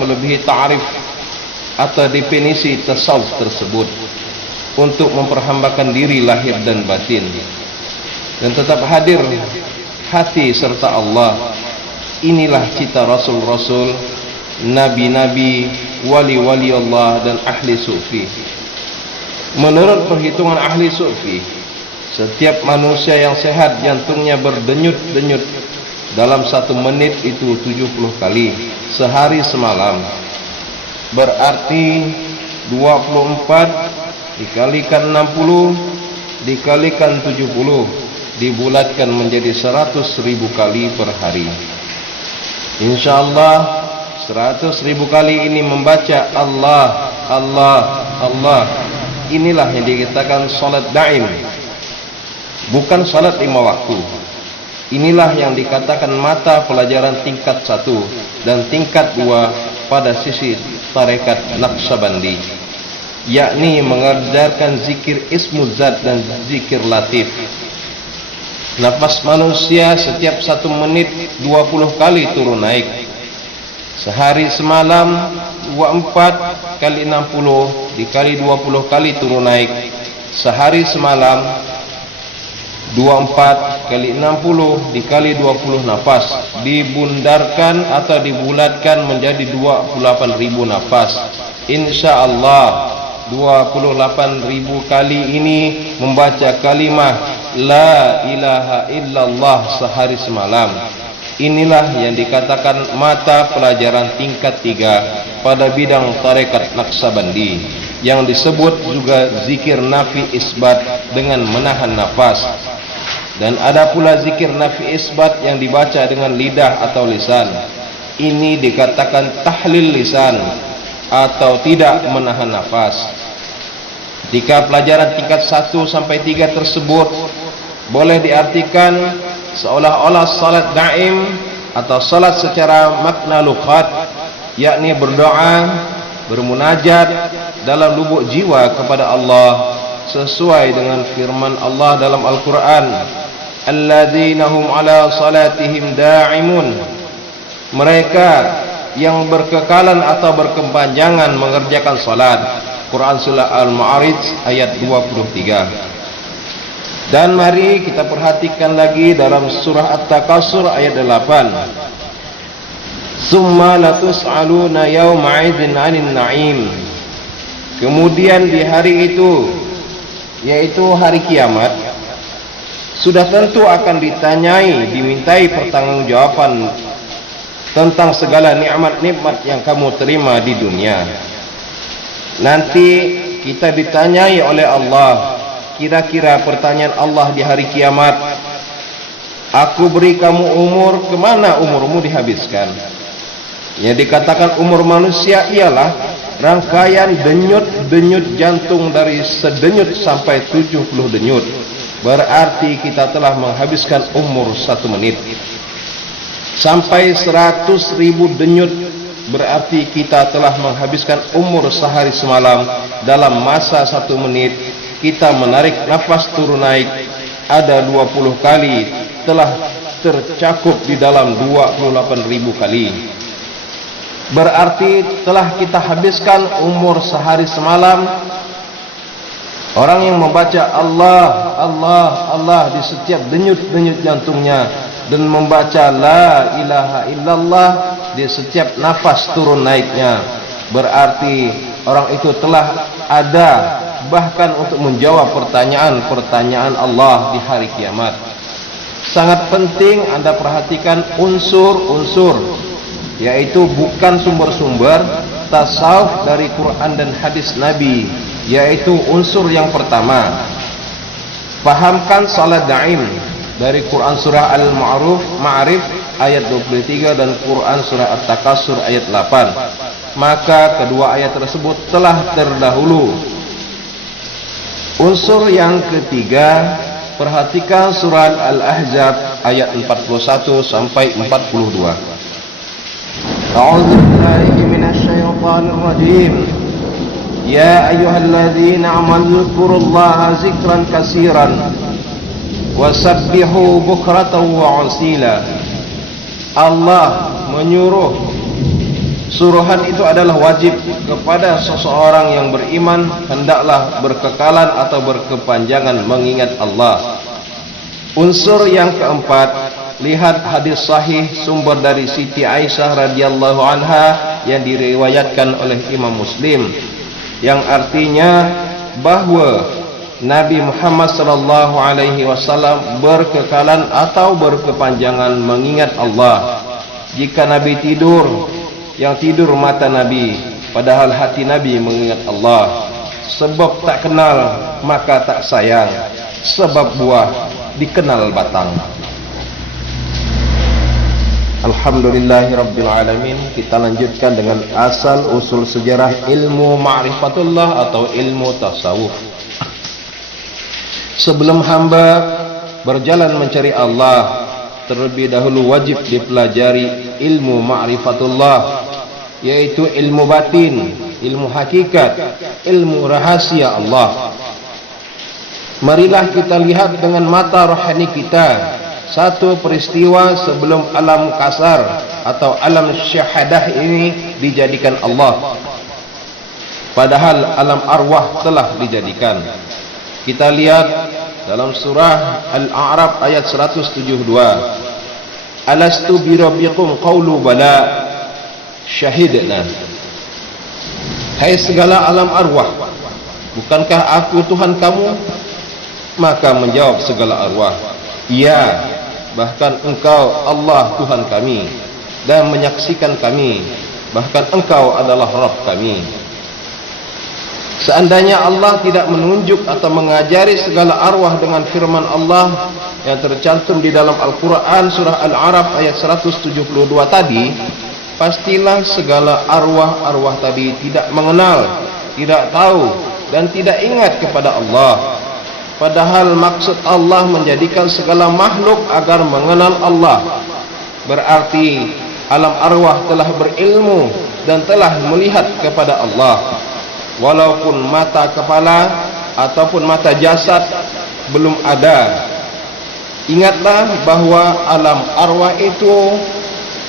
melebihi ta'rif atau definisi tasawuf tersebut untuk memperhambakan diri lahir dan batin, dan tetap hadir hati serta Allah. Inilah cita Rasul-Rasul, Nabi-Nabi, Wali-Wali Allah dan Ahli Sufi. Menurut perhitungan Ahli Sufi, setiap manusia yang sehat jantungnya berdenyut-denyut dalam 1 menit itu 70 kali sehari semalam. Berarti 24 dikalikan 60 dikalikan 70 dibulatkan menjadi 100.000 kali per hari. InsyaAllah 100.000 kali ini membaca Allah, Allah, Allah. Inilah yang dikatakan salat daim, bukan salat 5 waktu. Inilah yang dikatakan mata pelajaran tingkat 1 dan tingkat 2 pada sisi tarekat Naqsyabandi, yakni mengajarkan zikir Ismuz Zat dan zikir Latif. Nafas manusia setiap 1 menit 20 kali turun naik. Sehari semalam 24 kali 60 dikali 20 kali turun naik. Sehari semalam 24 kali 60 dikali 20 nafas dibundarkan atau dibulatkan menjadi 28.000 nafas. InsyaAllah 28.000 kali ini membaca kalimah La ilaha illallah sehari semalam. Inilah yang dikatakan mata pelajaran tingkat 3 pada bidang tarekat Naqsyabandi, yang disebut juga zikir nafi isbat dengan menahan nafas. Dan ada pula zikir nafi isbat yang dibaca dengan lidah atau lisan. Ini dikatakan tahlil lisan atau tidak menahan nafas. Jika pelajaran tingkat 1 sampai 3 tersebut boleh diartikan seolah-olah salat daim atau salat secara makna lughat, yakni berdoa, bermunajat dalam lubuk jiwa kepada Allah sesuai dengan firman Allah dalam Al-Quran, alladzina hum ala salatihim da'imun, mereka yang berkekalan atau berkepanjangan mengerjakan salat. Quran surah Al-Ma'arij ayat 23. Dan mari kita perhatikan lagi dalam surah At-Takasur ayat 8. Summa latus'aluna yawma 'idzin 'anil na'im. Kemudian di hari itu, yaitu hari kiamat, sudah tentu akan ditanyai, dimintai pertanggungjawaban tentang segala nikmat-nikmat yang kamu terima di dunia. Nanti kita ditanyai oleh Allah. Kira-kira pertanyaan Allah di hari kiamat, aku beri kamu umur, kemana umurmu dihabiskan? Yang dikatakan umur manusia ialah rangkaian denyut-denyut jantung dari sedenyut sampai 70 denyut. Berarti kita telah menghabiskan umur 1 menit. Sampai 100.000 denyut, berarti kita telah menghabiskan umur sehari semalam. Dalam masa 1 menit kita menarik nafas turun naik ada 20 kali, telah tercakup di dalam 28.000 kali. Berarti telah kita habiskan umur sehari semalam. Orang yang membaca Allah, Allah, Allah di setiap denyut-denyut jantungnya dan membaca La ilaha illallah di setiap nafas turun naiknya, berarti orang itu telah ada bahkan untuk menjawab pertanyaan-pertanyaan Allah di hari kiamat. Sangat penting Anda perhatikan unsur-unsur, yaitu bukan sumber-sumber tasawuf dari Quran dan hadis Nabi, yaitu unsur yang pertama, pahamkan salat daim dari Quran surah Al-Ma'arif ayat 23 dan Quran surah At-Takasur ayat 8. Maka kedua ayat tersebut telah terdahulu. Unsur yang ketiga, perhatikan surat Al-Ahzab ayat 41 sampai 42. A'udzu billahi minasy syaithanir rajim. Ya ayyuhalladzina amanu dzkurullaha dzikran katsiran wasabbihu bukratan wa asila. Allah menyuruh Suruhan itu adalah wajib kepada seseorang yang beriman, hendaklah berkekalan atau berkepanjangan mengingat Allah. Unsur yang keempat, lihat hadis sahih sumber dari Siti Aisyah radhiyallahu anha yang diriwayatkan oleh Imam Muslim, yang artinya bahwa Nabi Muhammad sallallahu alaihi wasallam berkekalan atau berkepanjangan mengingat Allah. Jika Nabi tidur, yang tidur mata Nabi, padahal hati Nabi mengingat Allah. Sebab tak kenal maka tak sayang, sebab buah dikenal batang. Alhamdulillahirabbil alamin. Kita lanjutkan dengan asal usul sejarah ilmu ma'rifatullah atau ilmu tasawuf. Sebelum hamba berjalan mencari Allah, terlebih dahulu wajib dipelajari ilmu ma'rifatullah, yaitu ilmu batin, ilmu hakikat, ilmu rahasia Allah. Marilah kita lihat dengan mata rohani kita satu peristiwa sebelum alam kasar atau alam syahadah ini dijadikan Allah, padahal alam arwah telah dijadikan. Kita lihat dalam surah Al-A'raf ayat 172. Alastu birabbikum qaulu bala syahidna. Hai segala alam arwah, bukankah aku Tuhan kamu? Maka menjawab segala arwah, iya, bahkan engkau Allah Tuhan kami, dan menyaksikan kami, bahkan engkau adalah Rabb kami. Seandainya Allah tidak menunjuk atau mengajari segala arwah dengan firman Allah yang tercantum di dalam Al-Quran surah Al-A'raf ayat 172 tadi, pastilah segala arwah-arwah tadi tidak mengenal, tidak tahu, dan tidak ingat kepada Allah. Padahal maksud Allah menjadikan segala makhluk agar mengenal Allah. Berarti alam arwah telah berilmu dan telah melihat kepada Allah, walaupun mata kepala ataupun mata jasad belum ada. Ingatlah bahwa alam arwah itu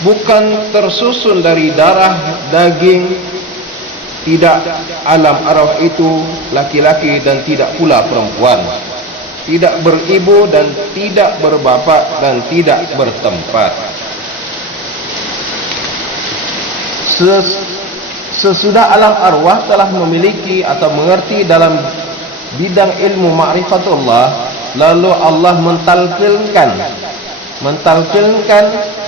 bukan tersusun dari darah daging. Tidak, alam arwah itu laki-laki dan tidak pula perempuan, tidak beribu dan tidak berbapak dan tidak bertempat. Sesudah alam arwah telah memiliki atau mengerti dalam bidang ilmu ma'rifatullah, lalu Allah mentalqinkan,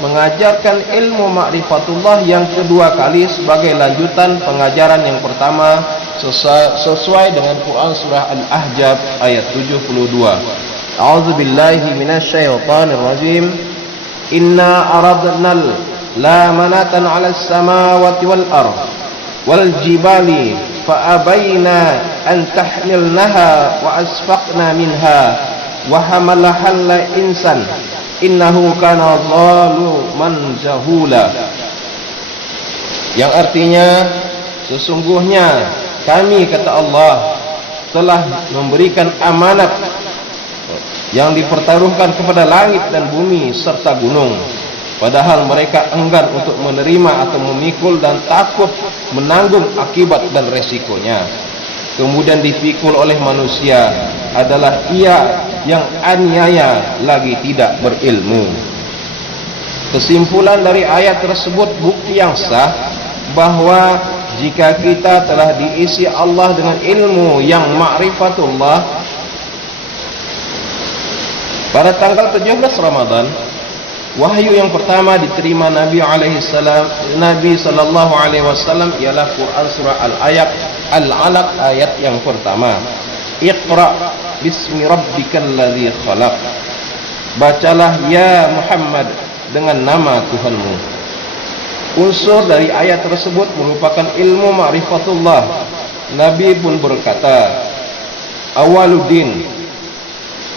mengajarkan ilmu ma'rifatullah yang kedua kali sebagai lanjutan pengajaran yang pertama, sesuai dengan Quran surah Al-Ahzab ayat 72. A'udzubillahi minasyaitonir rajim. Inna aradnal lamanatan 'alas samawati wal ardh wal jibali fa abayna an tahmilnaha wa asfaqna minha wa hamalahal insan innahu kana zaluman jahula. Yang artinya, sesungguhnya kami, kata Allah, telah memberikan amanat yang dipertaruhkan kepada langit dan bumi serta gunung, padahal mereka enggan untuk menerima atau memikul dan takut menanggung akibat dan resikonya. Kemudian dipikul oleh manusia adalah ia yang aniaya lagi tidak berilmu. Kesimpulan dari ayat tersebut bukti yang sah bahwa jika kita telah diisi Allah dengan ilmu yang ma'rifatullah, pada tanggal 17 Ramadan, wahyu yang pertama diterima Nabi sallallahu alaihi wasallam ialah Quran surah Al-Alaq ayat yang pertama. Iqra bismi rabbikal ladzi khalaq. Bacalah ya Muhammad dengan nama Tuhanmu. Unsur dari ayat tersebut merupakan ilmu ma'rifatullah. Nabi pun berkata, awaluddin,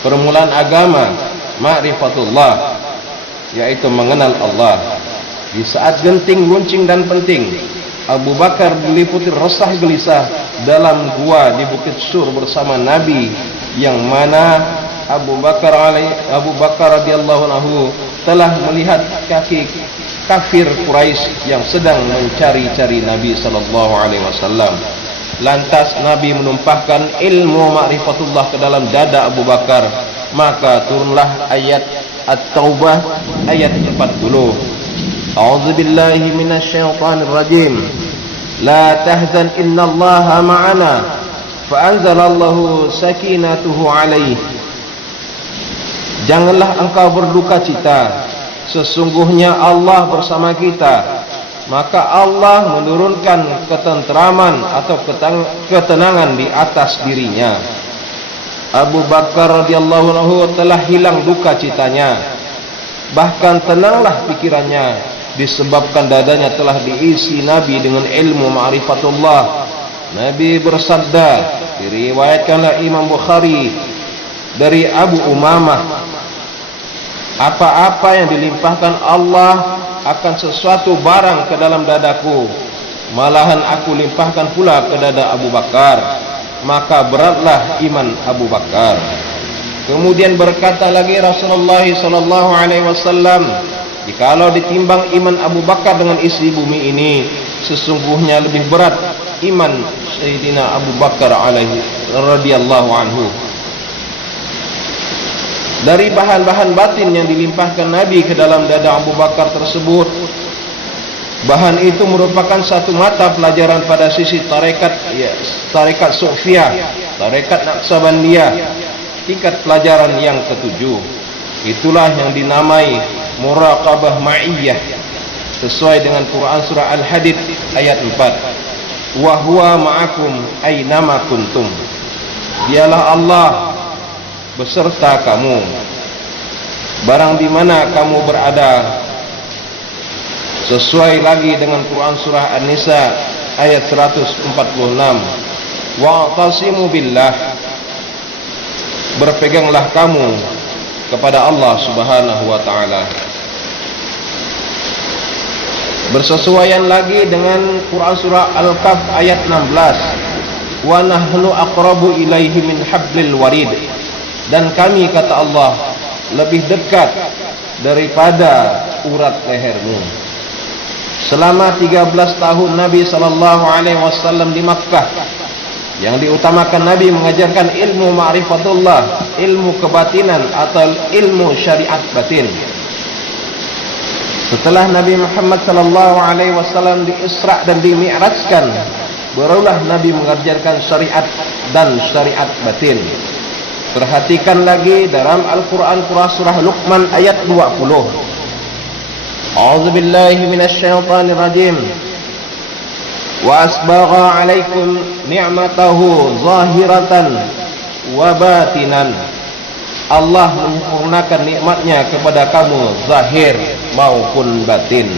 permulaan agama, ma'rifatullah, yaitu mengenal Allah. Di saat genting, luncing dan penting, Abu Bakar diliputi resah gelisah dalam gua di Bukit Sur bersama Nabi, yang mana Abu Bakar radhiyallahu anhu telah melihat kaki kafir Quraisy yang sedang mencari-cari Nabi sallallahu alaihi wasallam. Lantas Nabi menumpahkan ilmu ma'rifatullah ke dalam dada Abu Bakar, maka turunlah ayat At-Taubah ayat 40. A'udzubillahi minasyaitonir rajim. La tahzan innallaha ma'ana fa'anzalallahu sakinatuhu alaihi. Janganlah engkau berduka cita, sesungguhnya Allah bersama kita. Maka Allah menurunkan ketenteraman atau ketenangan di atas dirinya. Abu Bakar radhiyallahu anhu telah hilang duka citanya, bahkan tenanglah pikirannya, disebabkan dadanya telah diisi Nabi dengan ilmu ma'rifatullah. Nabi bersabda, diriwayatkanlah Imam Bukhari dari Abu Umamah, apa-apa yang dilimpahkan Allah akan sesuatu barang ke dalam dadaku, malahan aku limpahkan pula ke dada Abu Bakar, maka beratlah iman Abu Bakar. Kemudian berkata lagi Rasulullah sallallahu alaihi wasallam, jikalau ditimbang iman Abu Bakar dengan isi bumi ini, sesungguhnya lebih berat iman Sayyidina Abu Bakar alaihi radhiyallahu anhu. Dari bahan-bahan batin yang dilimpahkan Nabi ke dalam dada Abu Bakar tersebut, bahan itu merupakan satu mata pelajaran pada sisi tarekat Sufiyah, tarekat Naqsabandiyah, tingkat pelajaran yang ketujuh. Itulah yang dinamai muraqabah ma'iyah, sesuai dengan Quran surah Al-Hadid ayat 4. Wa huwa ma'akum aynama kuntum. Dialah Allah beserta kamu barang di mana kamu berada, sesuai lagi dengan Quran surah An-Nisa ayat 146. Wa'tasimu billah, berpeganglah kamu kepada Allah Subhanahu wa taala. Bersesuaian lagi dengan Quran surah Al-Kahf ayat 16. Wa nahnu aqrabu ilaihi min hablil warid. Dan kami, kata Allah, lebih dekat daripada urat lehermu. Selama 13 tahun Nabi SAW di Makkah, yang diutamakan Nabi mengajarkan ilmu ma'rifatullah, ilmu kebatinan atau ilmu syariat batin. Setelah Nabi Muhammad SAW di Isra dan di Mi'rajkan, barulah Nabi mengajarkan syariat dan syariat batin. Perhatikan lagi dalam Al-Quran surah Luqman ayat 20. A'udzubillahi minasyaitonir rajim. Wa asbagha 'alaikum ni'matahu zahiratan wa batinan. Allah menyempurnakan nikmatnya kepada kamu zahir maupun batin.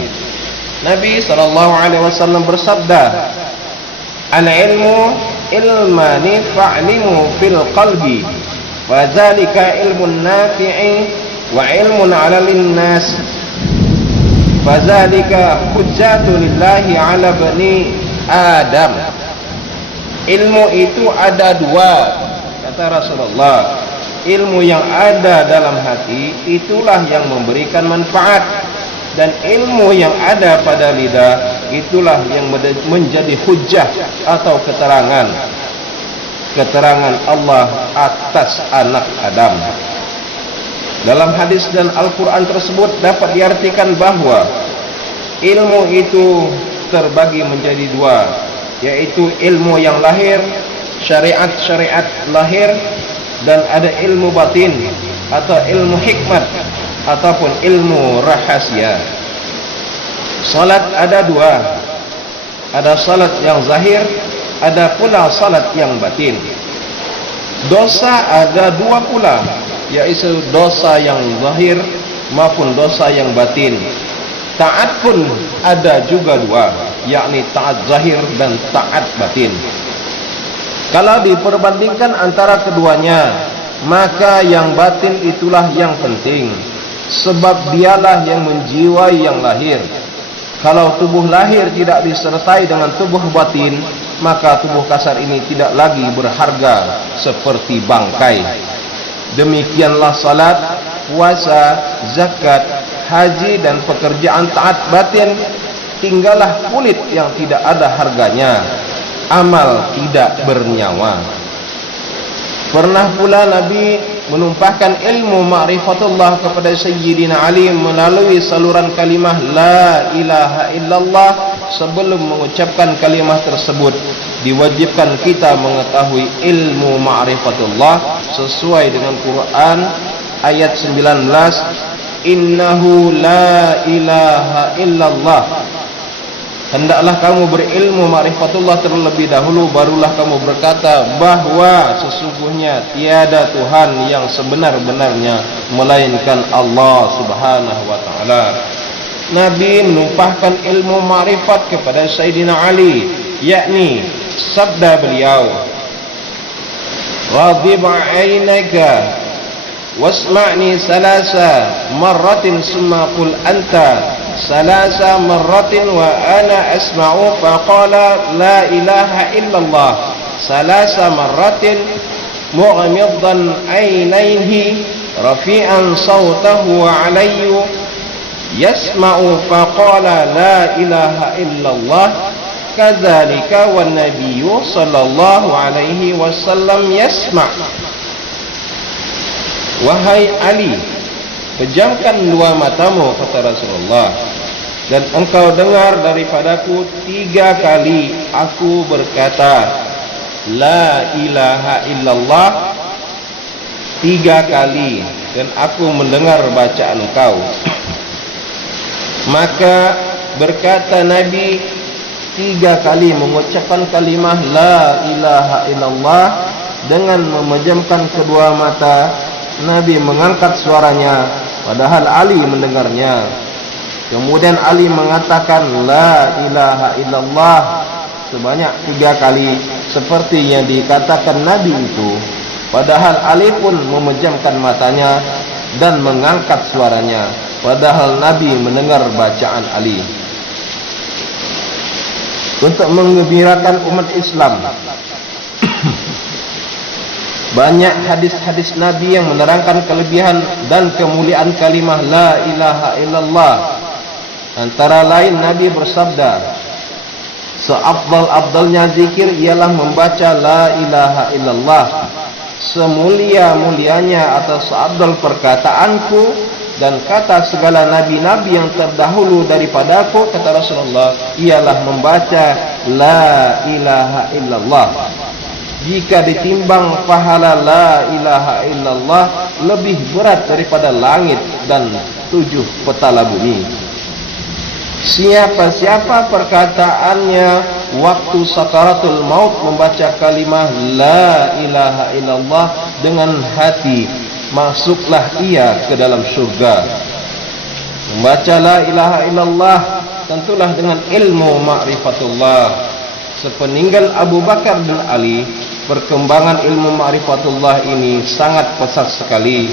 Nabi SAW bersabda, Al-ilmu ilmani fa'limu fil qalbi, wa dzalika ilmun nafi'i wa ilmun 'ala lin-nas, fa dzalika hujjatu lillahi 'ala bani Adam. Ilmu itu ada dua, kata Rasulullah. Ilmu yang ada dalam hati itulah yang memberikan manfaat, dan ilmu yang ada pada lidah itulah yang menjadi hujjah atau keterangan Allah atas anak Adam. Dalam hadis dan Al-Quran tersebut dapat diartikan bahwa ilmu itu terbagi menjadi dua, yaitu ilmu yang lahir, syariat lahir, dan ada ilmu batin atau ilmu hikmat ataupun ilmu rahasia. Salat ada dua, ada salat yang zahir, ada pula salat yang batin. Dosa ada dua pula, yaitu dosa yang zahir maupun dosa yang batin. Taat pun ada juga dua, yakni taat zahir dan taat batin. Kalau diperbandingkan antara keduanya, maka yang batin itulah yang penting, sebab dialah yang menjiwai yang lahir. Kalau tubuh lahir tidak disertai dengan tubuh batin, maka tubuh kasar ini tidak lagi berharga seperti bangkai. Demikianlah salat, puasa, zakat, haji dan pekerjaan taat batin, tinggallah kulit yang tidak ada harganya, amal tidak bernyawa. Pernah pula Nabi menumpahkan ilmu ma'rifatullah kepada Sayyidina Ali melalui saluran kalimah La ilaha illallah. Sebelum mengucapkan kalimah tersebut, diwajibkan kita mengetahui ilmu ma'rifatullah sesuai dengan Quran ayat 19, Innahu la ilaha illallah. Hendaklah kamu berilmu ma'rifatullah terlebih dahulu, barulah kamu berkata bahwa sesungguhnya tiada Tuhan yang sebenar-benarnya melainkan Allah subhanahu wa ta'ala. Nabi menumpahkan ilmu ma'rifat kepada Sayyidina Ali, yakni sabda beliau, Ghadib aynaka wasma'ni salasa marratin summa qul anta salasa marratin wa ana asma'u faqala la ilaha illallah salasa marratin mu'amiddan aynayhi rafi'an sawtahu alayyu yasma'u faqala la ilaha illallah kadzalika wan nabiyyu sallallahu alaihi wasallam yasma'. Wahai Ali, pejamkan dua matamu, kata Rasulullah, dan engkau dengar daripadaku 3 kali aku berkata La ilaha illallah 3 kali, dan aku mendengar bacaan engkau. Maka berkata Nabi 3 kali mengucapkan kalimah La ilaha illallah dengan memejamkan kedua mata. Nabi mengangkat suaranya padahal Ali mendengarnya. Kemudian Ali mengatakan La ilaha illallah sebanyak 3 kali seperti yang dikatakan Nabi itu, padahal Ali pun memejamkan matanya dan mengangkat suaranya padahal Nabi mendengar bacaan Ali. Untuk menggembirakan umat Islam, banyak hadis-hadis Nabi yang menerangkan kelebihan dan kemuliaan kalimah La ilaha illallah. Antara lain Nabi bersabda, seabdal-abdalnya zikir ialah membaca La ilaha illallah. Semulia-mulianya atau seabdal perkataanku dan kata segala nabi-nabi yang terdahulu daripadaku, kata Rasulullah, ialah membaca La ilaha illallah. Jika ditimbang pahala La ilaha illallah lebih berat daripada langit dan 7 petala bumi. Siapa-siapa perkataannya waktu sakaratul maut membaca kalimah La ilaha illallah dengan hati, masuklah ia ke dalam surga. Membaca La ilaha illallah tentulah dengan ilmu ma'rifatullah. Sepeninggal Abu Bakar dan Ali, perkembangan ilmu ma'rifatullah ini sangat pesat sekali.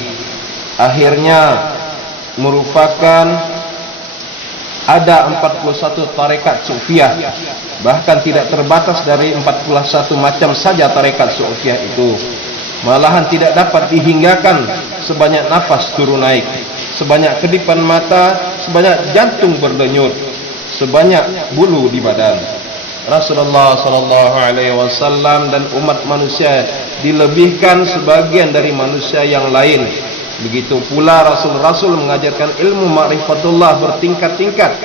Akhirnya merupakan ada 41 tarekat sufiah. Bahkan tidak terbatas dari 41 macam saja tarekat sufiah itu. Malahan tidak dapat dihinggakan sebanyak nafas turun naik, sebanyak kedipan mata, sebanyak jantung berdenyut, sebanyak bulu di badan. Rasulullah sallallahu alaihi wasallam dan umat manusia dilebihkan sebagian dari manusia yang lain. Begitu pula rasul-rasul mengajarkan ilmu ma'rifatullah bertingkat-tingkat,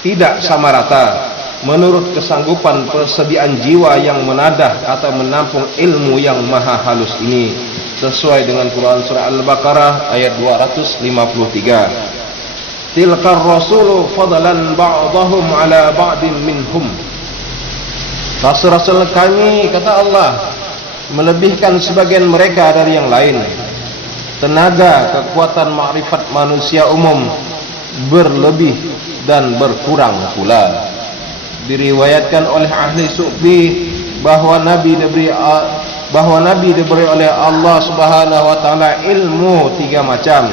tidak sama rata menurut kesanggupan persediaan jiwa yang menadah atau menampung ilmu yang maha halus ini, sesuai dengan Quran surah Al-Baqarah ayat 253. Tilkar rasulu fadlan ba'dahum ala ba'din minhum. Rasul-rasul kami, kata Allah, melebihkan sebagian mereka dari yang lain. Tenaga kekuatan makrifat manusia umum berlebih dan berkurang pula. Diriwayatkan oleh ahli sufi bahawa Nabi diberi oleh Allah Subhanahu wa taala ilmu 3 macam.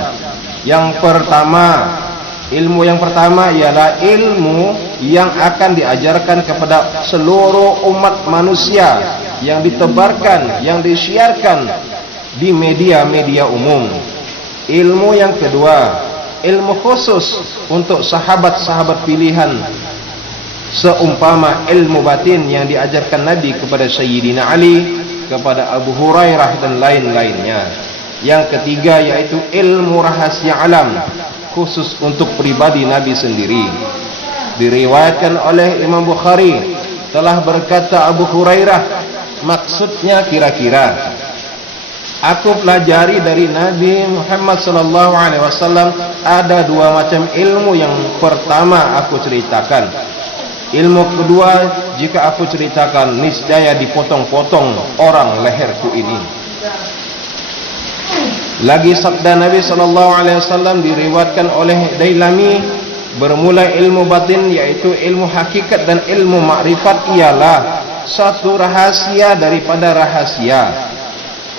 Ilmu yang pertama ialah ilmu yang akan diajarkan kepada seluruh umat manusia, yang ditebarkan, yang disiarkan di media-media umum. Ilmu yang kedua ilmu khusus untuk sahabat-sahabat pilihan, seumpama ilmu batin yang diajarkan Nabi kepada Sayyidina Ali, kepada Abu Hurairah dan lain-lainnya. Yang ketiga yaitu ilmu rahasia alam, khusus untuk pribadi Nabi sendiri. Diriwayatkan oleh Imam Bukhari, telah berkata Abu Hurairah, maksudnya kira-kira, aku pelajari dari Nabi Muhammad SAW ada dua macam ilmu. Yang pertama aku ceritakan, ilmu kedua jika aku ceritakan niscaya dipotong-potong orang leherku ini. Lagi sabda Nabi SAW diriwayatkan oleh Dailami, bermula ilmu batin yaitu ilmu hakikat dan ilmu makrifat ialah satu rahasia daripada rahasia,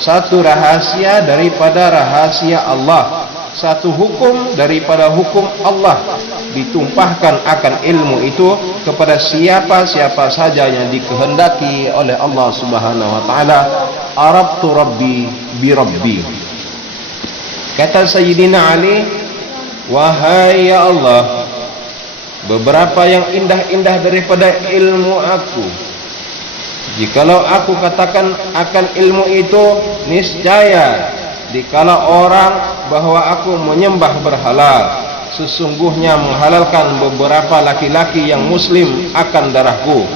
satu rahasia daripada rahasia Allah, satu hukum daripada hukum Allah, ditumpahkan akan ilmu itu kepada siapa-siapa saja yang dikehendaki oleh Allah Subhanahu wa taala. Arabtu rabbi bi rabbi. Kata Sayyidina Ali, wahai ya Allah, beberapa yang indah-indah daripada ilmu aku, jikalau aku katakan akan ilmu itu, niscaya dikala orang bahwa aku menyembah berhala, sesungguhnya menghalalkan beberapa laki-laki yang muslim akan darahku.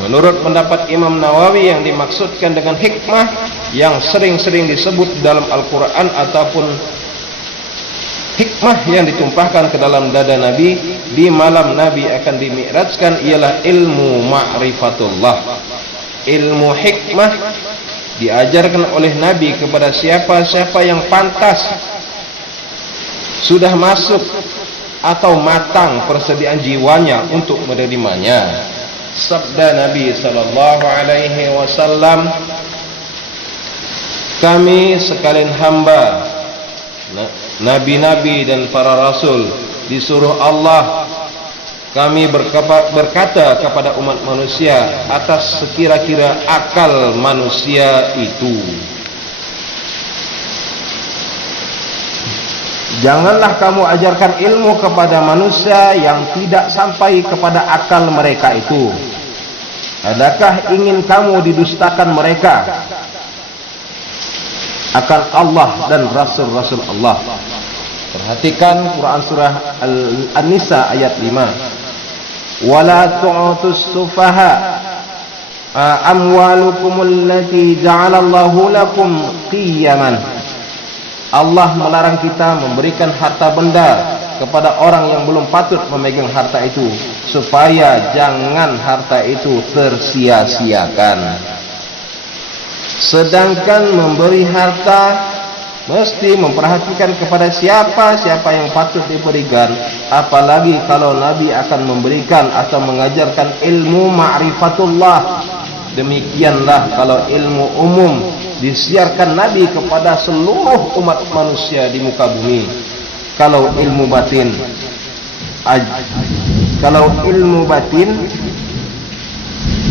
Menurut pendapat Imam Nawawi, yang dimaksudkan dengan hikmah yang sering-sering disebut dalam Al-Quran ataupun hikmah yang ditumpahkan ke dalam dada Nabi di malam Nabi akan dimi'rajkan ialah ilmu ma'rifatullah. Ilmu hikmah diajarkan oleh Nabi kepada siapa-siapa yang pantas, sudah masuk atau matang persediaan jiwanya untuk menerimanya. Sabda Nabi SAW, kami sekalian hamba, nabi-nabi dan para rasul disuruh Allah, kami berkata kepada umat manusia atas sekira-kira akal manusia itu. Janganlah kamu ajarkan ilmu kepada manusia yang tidak sampai kepada akal mereka itu. Adakah ingin kamu didustakan mereka akan Allah dan Rasul-Rasul Allah? Perhatikan Quran surah An-Nisa ayat 5. Wala tu'tus sufaha amwalukumul lati ja'alallahu lakum qiyaman. Allah melarang kita memberikan harta benda kepada orang yang belum patut memegang harta itu, supaya jangan harta itu tersia-siakan. Sedangkan memberi harta mesti memperhatikan kepada siapa-siapa yang patut diberikan, apalagi kalau Nabi akan memberikan atau mengajarkan ilmu ma'rifatullah. Demikianlah kalau ilmu umum disiarkan Nabi kepada seluruh umat manusia di muka bumi. Kalau ilmu batin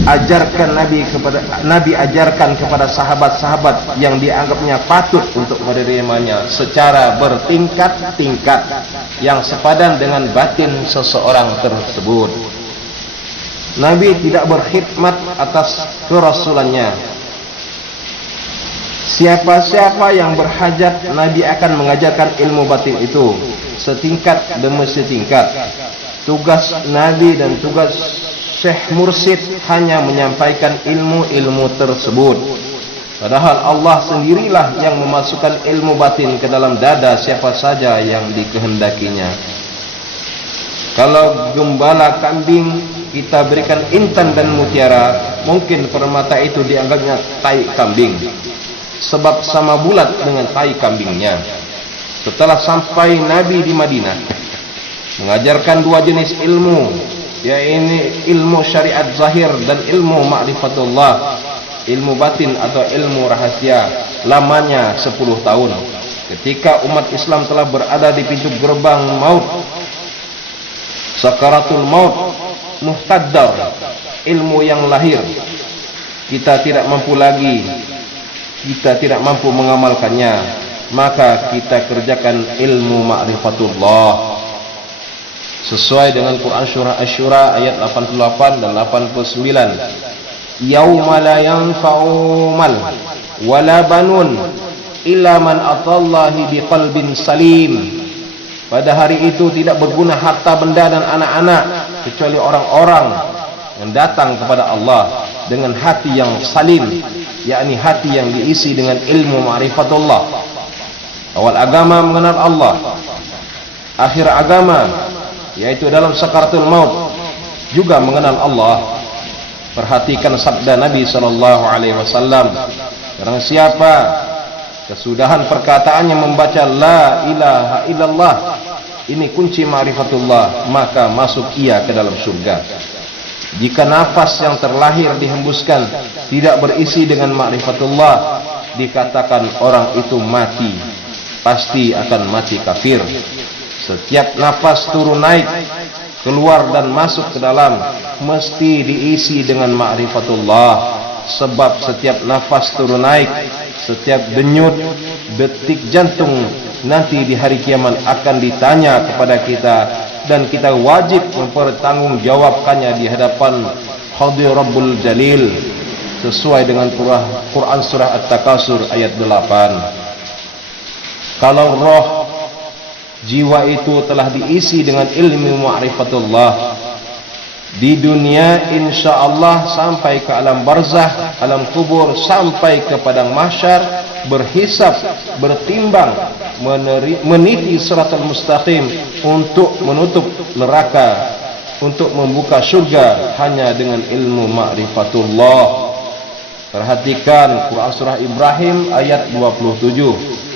ajarkan Nabi ajarkan kepada sahabat-sahabat yang dianggapnya patut untuk menerimanya secara bertingkat-tingkat yang sepadan dengan batin seseorang tersebut. Nabi tidak berkhidmat atas kerasulannya. Siapa-siapa yang berhajat, Nabi akan mengajarkan ilmu batin itu setingkat demi setingkat. Tugas Nabi dan tugas Syekh Mursyid hanya menyampaikan ilmu-ilmu tersebut. Padahal Allah sendirilah yang memasukkan ilmu batin ke dalam dada siapa saja yang dikehendakinya. Kalau gembala kambing kita berikan intan dan mutiara, mungkin permata itu dianggapnya tai kambing, sebab sama bulat dengan tai kambingnya. Setelah sampai Nabi di Madinah, mengajarkan dua jenis ilmu, yaitu ilmu syariat zahir dan ilmu ma'rifatullah, ilmu batin atau ilmu rahasia. Lamanya 10 tahun. Ketika umat Islam telah berada di pintu gerbang maut, sakaratul maut, muhtaddar, ilmu yang lahir, kita tidak mampu lagi, kita tidak mampu mengamalkannya. maka kita kerjakan ilmu ma'rifatullah sesuai dengan Quran surah Asy-Syura ayat 88 dan 89. Yauma la yanfa'u mal wala banun illa man atallahi biqalbin salim. Pada hari itu tidak berguna harta benda dan anak-anak kecuali orang-orang yang datang kepada Allah dengan hati yang salim, yakni hati yang diisi dengan ilmu ma'rifatullah. Awal agama mengenal Allah, akhir agama yaitu dalam sakaratul maut juga mengenal Allah. Perhatikan sabda Nabi SAW, barang siapa kesudahan perkataannya membaca la ilaha illallah, ini kunci ma'rifatullah, maka masuk ia ke dalam surga. Jika nafas yang terlahir dihembuskan tidak berisi dengan ma'rifatullah, dikatakan orang itu mati, pasti akan mati kafir. Setiap nafas turun naik, keluar dan masuk ke dalam mesti diisi dengan ma'rifatullah. Sebab setiap nafas turun naik, setiap denyut detik jantung nanti di hari kiamat akan ditanya kepada kita, dan kita wajib mempertanggungjawabkannya di hadapan Hadir Rabbul Jalil sesuai dengan Quran surah At-Takasur ayat 8. Kalau roh jiwa itu telah diisi dengan ilmu ma'rifatullah di dunia, insyaallah sampai ke alam barzah, alam kubur, sampai ke padang mahsyar, berhisab, bertimbang, meniti siratal mustaqim untuk menutup neraka, untuk membuka surga hanya dengan ilmu ma'rifatullah. Perhatikan Quran surah Ibrahim ayat 27.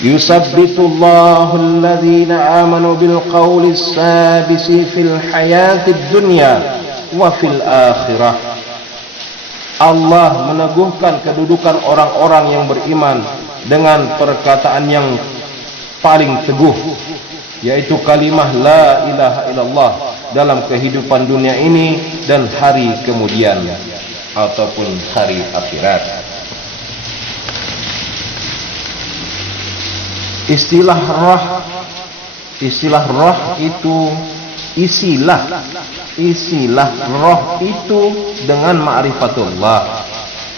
Yusabbitullahu alladhina amanu bil qawli sabisi fil hayatid dunya wa fil akhirah. Allah meneguhkan kedudukan orang-orang yang beriman dengan perkataan yang paling teguh, yaitu kalimah la ilaha illallah dalam kehidupan dunia ini dan hari kemudian ataupun hari akhirat. Istilah roh itu isilah roh itu dengan ma'rifatullah.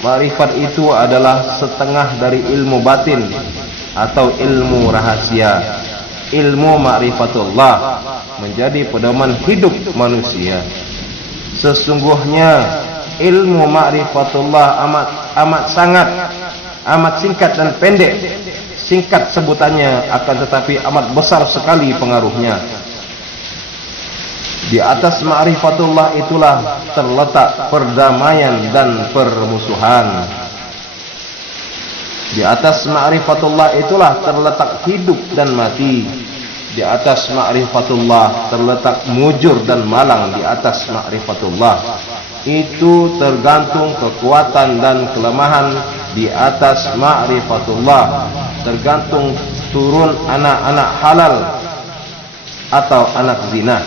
Ma'rifat itu adalah setengah dari ilmu batin atau ilmu rahasia. Ilmu ma'rifatullah menjadi pedoman hidup manusia. Sesungguhnya ilmu ma'rifatullah amat sangat, amat singkat dan pendek. Singkat sebutannya, akan tetapi amat besar sekali pengaruhnya. Di atas ma'rifatullah itulah terletak perdamaian dan permusuhan. Di atas ma'rifatullah itulah terletak hidup dan mati. Di atas ma'rifatullah terletak mujur dan malang. Di atas ma'rifatullah itu tergantung kekuatan dan kelemahan. Di atas ma'rifatullah tergantung turun anak-anak halal atau anak zina.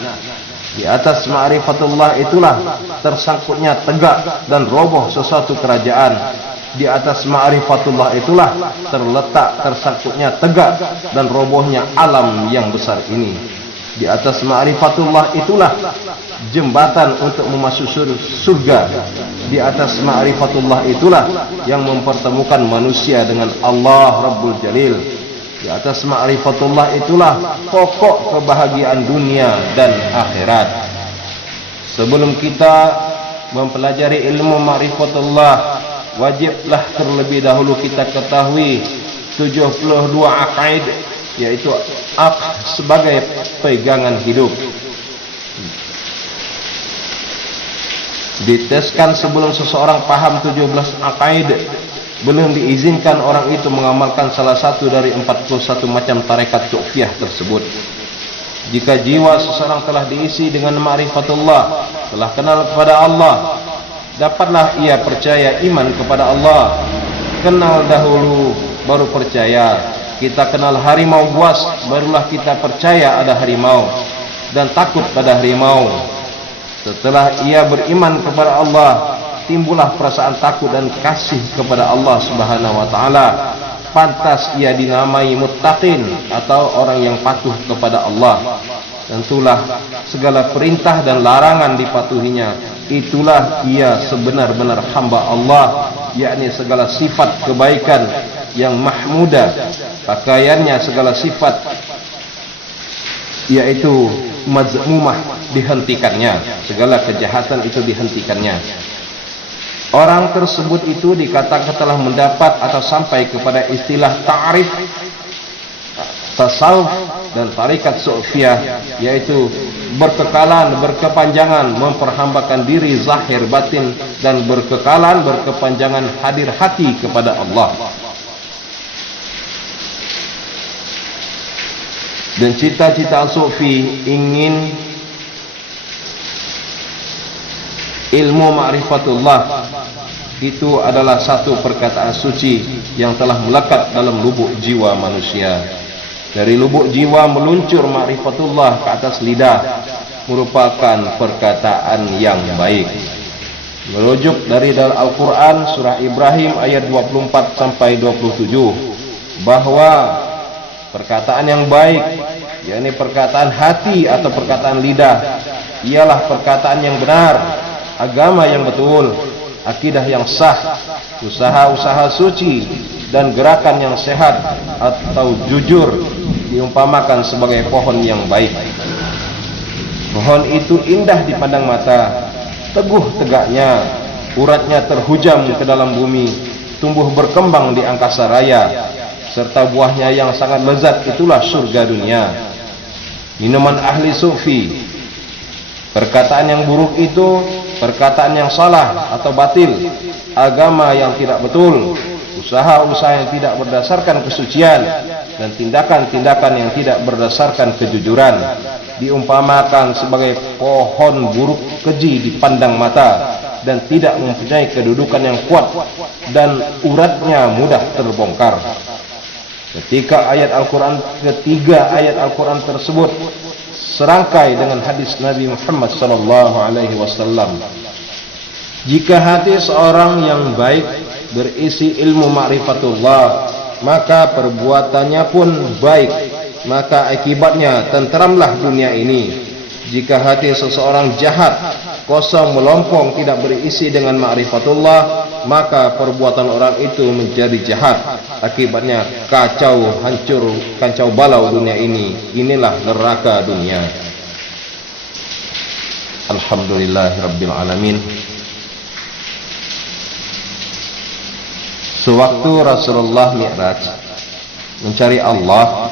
Di atas ma'rifatullah itulah tersangkutnya tegak dan roboh sesuatu kerajaan. Di atas ma'rifatullah itulah terletak tersangkutnya tegak dan robohnya alam yang besar ini. Di atas ma'rifatullah itulah jembatan untuk memasuki surga. Di atas ma'rifatullah itulah yang mempertemukan manusia dengan Allah Rabbul Jalil. Di atas ma'rifatullah itulah pokok kebahagiaan dunia dan akhirat. Sebelum kita mempelajari ilmu ma'rifatullah, wajiblah terlebih dahulu kita ketahui 72 aqaid, yaitu sebagai pegangan hidup. Diteskan sebelum seseorang paham 17 aqaid, belum diizinkan orang itu mengamalkan salah satu dari 41 macam tarekat sufiah tersebut. Jika jiwa seseorang telah diisi dengan ma'rifatullah, telah kenal kepada Allah, dapatlah ia percaya iman kepada Allah. Kenal dahulu baru percaya. Kita kenal harimau buas, barulah kita percaya ada harimau dan takut pada harimau. Setelah ia beriman kepada Allah, timbullah perasaan takut dan kasih kepada Allah Subhanahu wa taala. pantas ia dinamai muttaqin atau orang yang patuh kepada Allah. Tentulah segala perintah dan larangan dipatuhinya, itulah ia sebenar-benar hamba Allah, yakni segala sifat kebaikan yang mahmudah, pakaiannya segala sifat yaitu mazmumah, dihentikannya, segala kejahatan itu dihentikannya. Orang tersebut itu dikatakan telah mendapat atau sampai kepada istilah ta'rif, tasawuf dan tarikat sufiyah, yaitu berkekalan, berkepanjangan, memperhambakan diri zahir batin, dan berkekalan, berkepanjangan hadir hati kepada Allah. Dan cita-cita sufi ingin ilmu ma'rifatullah itu adalah satu perkataan suci yang telah melekat dalam lubuk jiwa manusia. Dari lubuk jiwa meluncur ma'rifatullah ke atas lidah merupakan perkataan yang baik. Merujuk dari dalam Al-Quran surah Ibrahim ayat 24 sampai 27 bahwa perkataan yang baik, yakni perkataan hati atau perkataan lidah, ialah perkataan yang benar, agama yang betul, akidah yang sah, usaha-usaha suci, dan gerakan yang sehat atau jujur diumpamakan sebagai pohon yang baik. Pohon itu indah dipandang mata, teguh tegaknya, uratnya terhujam ke dalam bumi, tumbuh berkembang di angkasa raya, serta buahnya yang sangat lezat itulah surga dunia. Minuman ahli sufi. Perkataan yang buruk itu perkataan yang salah atau batil, agama yang tidak betul, usaha-usaha yang tidak berdasarkan kesucian, dan tindakan-tindakan yang tidak berdasarkan kejujuran, diumpamakan sebagai pohon buruk keji dipandang mata dan tidak mempunyai kedudukan yang kuat, dan uratnya mudah terbongkar. Ketika ayat Al-Quran, ketiga ayat Al-Quran tersebut serangkai dengan hadis Nabi Muhammad SAW. Jika hati seorang yang baik berisi ilmu ma'rifatullah, maka perbuatannya pun baik, maka akibatnya tenteramlah dunia ini. Jika hati seseorang jahat, kosong, melompong, tidak berisi dengan ma'rifatullah, maka perbuatan orang itu menjadi jahat. Akibatnya kacau, hancur, kacau balau dunia ini. Inilah neraka dunia. Alhamdulillahirabbil Sewaktu Rasulullah Mi'raj mencari Allah,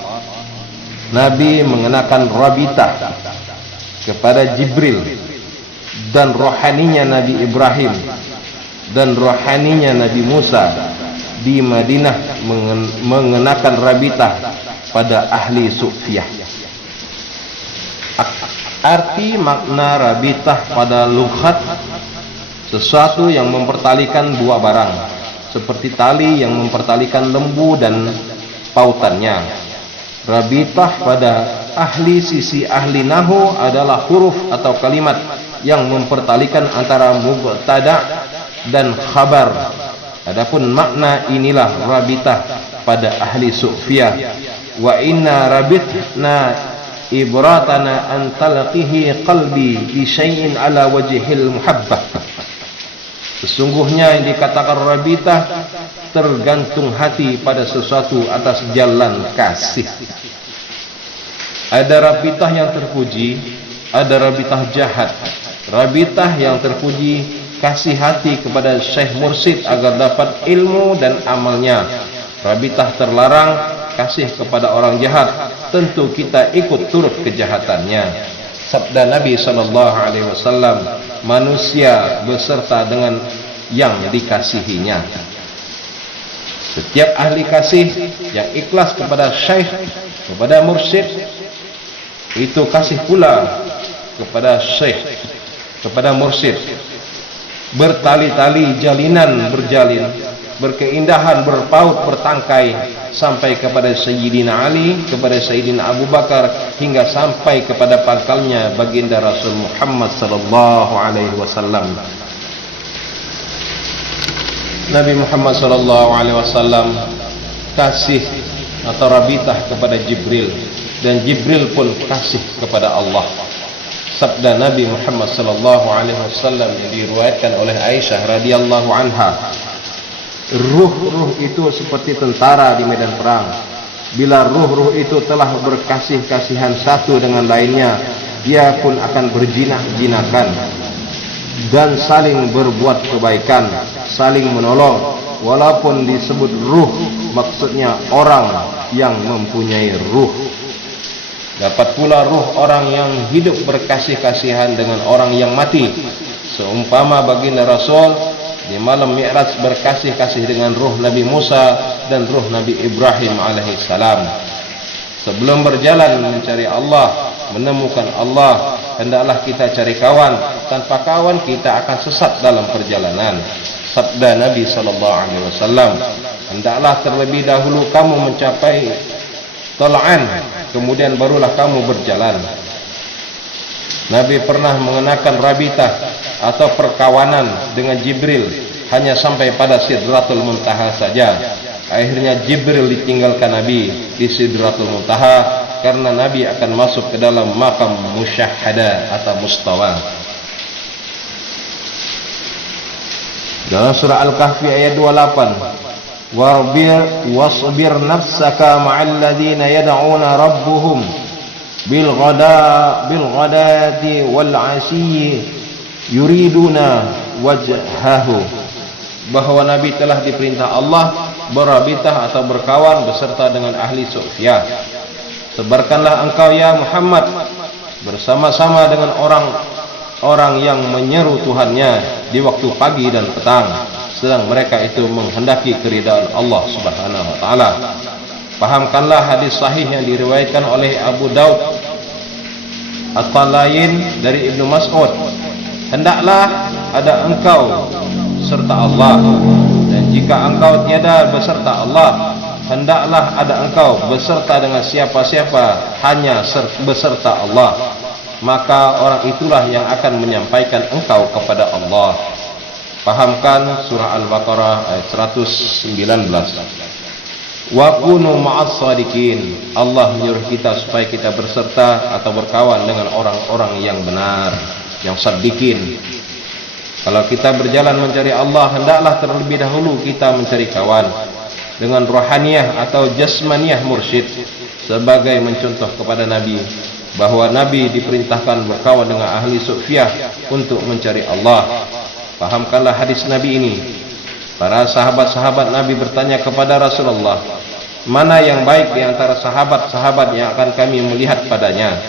Nabi mengenakan rabitah kepada Jibril, dan rohaninya Nabi Ibrahim dan rohaninya Nabi Musa di Madinah mengenakan rabitah pada ahli sufiyah. Arti makna rabitah pada lughat sesuatu yang mempertalikan dua barang, seperti tali yang mempertalikan lembu dan pautannya. Rabitah pada sisi ahli nahu adalah huruf atau kalimat yang mempertalikan antara mubtada dan khabar. Adapun makna inilah rabitah pada ahli sufiyah. Wa inna rabitna ibratana an talqihi qalbi bi syai'in ala wajhil muhabbah. Sesungguhnya yang dikatakan rabitah, tergantung hati pada sesuatu atas jalan kasih. Ada rabitah yang terpuji, ada rabitah jahat. Rabitah yang terpuji kasih hati kepada Syekh Mursyid agar dapat ilmu dan amalnya. Rabitah terlarang kasih kepada orang jahat, tentu kita ikut turut kejahatannya. Sabda Nabi SAW, manusia beserta dengan yang dikasihinya. Setiap ahli kasih yang ikhlas kepada syekh, kepada mursyid, itu kasih pula kepada syekh, kepada mursyid. Bertali-tali jalinan berjalin, berkeindahan berpaut bertangkai, sampai kepada Sayyidina Ali, kepada Sayyidina Abu Bakar, hingga sampai kepada pangkalnya baginda Rasul Muhammad SAW. Nabi Muhammad SAW kasih atau rabitah kepada Jibril, dan Jibril pun kasih kepada Allah. Sabda Nabi Muhammad sallallahu alaihi wasallam yang diriwayatkan oleh Aisyah radhiyallahu anha, ruh-ruh itu seperti tentara di medan perang. Bila ruh-ruh itu telah berkasih-kasihan satu dengan lainnya, dia pun akan berjinak-jinakan dan saling berbuat kebaikan, saling menolong. Walaupun disebut ruh, maksudnya orang yang mempunyai ruh. Dapat pula ruh orang yang hidup berkasih-kasihan dengan orang yang mati. Seumpama baginda Rasul di malam Mi'raj berkasih-kasih dengan ruh Nabi Musa dan ruh Nabi Ibrahim alaihissalam. Sebelum berjalan mencari Allah, menemukan Allah, hendaklah kita cari kawan. Tanpa kawan kita akan sesat dalam perjalanan. Sabda Nabi sallallahu alaihi wasallam, hendaklah terlebih dahulu kamu mencapai tal'an, kemudian barulah kamu berjalan. Nabi pernah mengenakan rabitah atau perkawanan dengan Jibril hanya sampai pada Sidratul Muntaha saja. Akhirnya Jibril ditinggalkan Nabi di Sidratul Muntaha karena Nabi akan masuk ke dalam makam musyahada atau mustawa. Dalam surah Al-Kahfi ayat 28, wasbir nafsaka ma'al ladzina yad'una rabbuhum bil ghadati wal 'ashiyyi yuriduna wajhahu. Bahwa Nabi telah diperintah Allah berabitah atau berkawan beserta dengan ahli sufiyah. Sebarkanlah engkau ya Muhammad bersama-sama dengan orang yang menyeru Tuhannya di waktu pagi dan petang, sedang mereka itu menghendaki keridaan Allah Subhanahu wa taala. Pahamkanlah hadis sahih yang diriwayatkan oleh Abu Daud At-Talayin dari Ibnu Mas'ud, hendaklah ada engkau serta Allah, dan jika engkau tiada beserta Allah, hendaklah ada engkau beserta dengan siapa-siapa hanya beserta Allah. Maka orang itulah yang akan menyampaikan engkau kepada Allah. Pahamkan surah Al-Baqarah ayat 119. Wa kunu ma'as shadiqin. Allah menyuruh kita supaya kita berserta atau berkawan dengan orang-orang yang benar, yang shadiqin. Kalau kita berjalan mencari Allah, hendaklah terlebih dahulu kita mencari kawan dengan rohaniyah atau jasmaniyah mursyid, sebagai mencontoh kepada Nabi bahwa Nabi diperintahkan berkawan dengan ahli sufiyah untuk mencari Allah. Pahamkanlah hadis Nabi ini. Para sahabat-sahabat Nabi bertanya kepada Rasulullah, mana yang baik di antara sahabat-sahabat yang akan kami melihat padanya?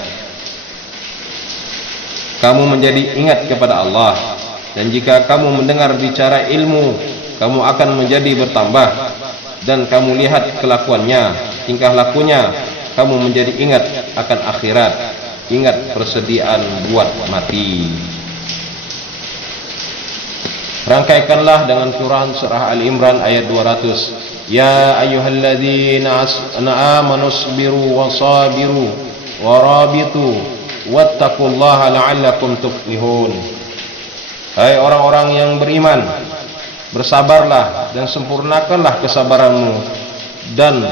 Kamu menjadi ingat kepada Allah, dan jika kamu mendengar bicara ilmu, kamu akan menjadi bertambah, dan kamu lihat kelakuannya, tingkah lakunya, kamu menjadi ingat akan akhirat, ingat persediaan buat mati. Rangkaikanlah dengan Quran surah Al-Imran ayat 200. Ya ayyuhalladzina amanu sabiru wasabiru warabitu wattaqullaha la'allakum tuflihun. Hai orang-orang yang beriman, bersabarlah dan sempurnakanlah kesabaranmu, dan